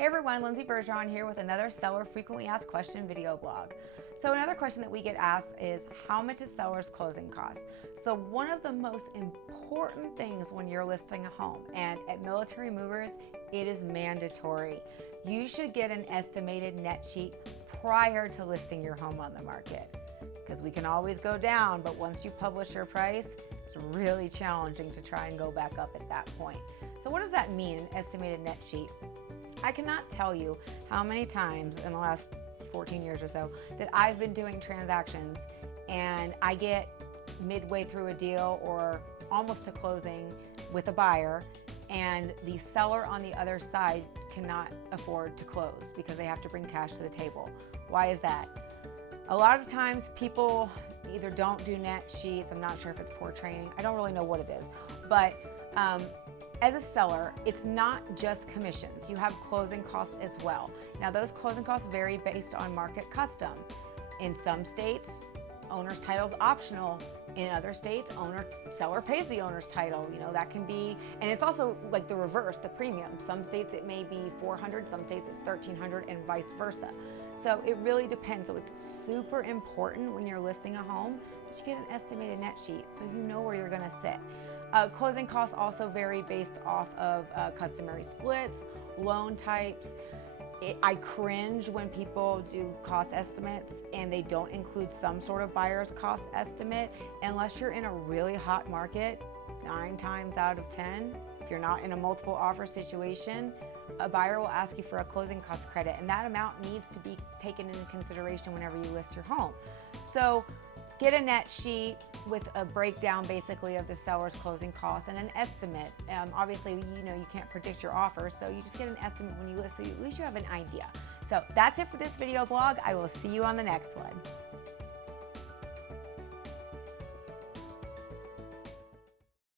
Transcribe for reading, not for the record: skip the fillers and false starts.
Hey everyone, Lindsay Bergeron here with another seller frequently asked question video blog. So another question that we get asked is, how much is seller's closing costs? So one of the most important things when you're listing a home, and at Military Movers, it is mandatory. You should get an estimated net sheet prior to listing your home on the market, because we can always go down, but once you publish your price, it's really challenging to try and go back up at that point. So what does that mean, an estimated net sheet? I cannot tell you how many times in the last 14 years or so that I've been doing transactions and I get midway through a deal or almost to closing with a buyer, and the seller on the other side cannot afford to close because they have to bring cash to the table. Why is that? A lot of times people either don't do net sheets, I'm not sure if it's poor training, I don't really know what it is, but as a seller, it's not just commissions. You have closing costs as well. Now those closing costs vary based on market custom. In some states, owner's title is optional. In other states, seller pays the owner's title. You know, that can be, and it's also like the reverse, the premium. Some states it may be $400, some states it's $1,300, and vice versa. So it really depends. So it's super important when you're listing a home that you get an estimated net sheet so you know where you're gonna sit. Closing costs also vary based off of customary splits, loan types. I cringe when people do cost estimates and they don't include some sort of buyer's cost estimate. Unless you're in a really hot market, 9 times out of 10, if you're not in a multiple offer situation, a buyer will ask you for a closing cost credit, and that amount needs to be taken into consideration whenever you list your home. So get a net sheet with a breakdown basically of the seller's closing costs and an estimate. Obviously, you know, you can't predict your offer, so you just get an estimate when you list, so at least you have an idea. So that's it for this video blog. I will see you on the next one.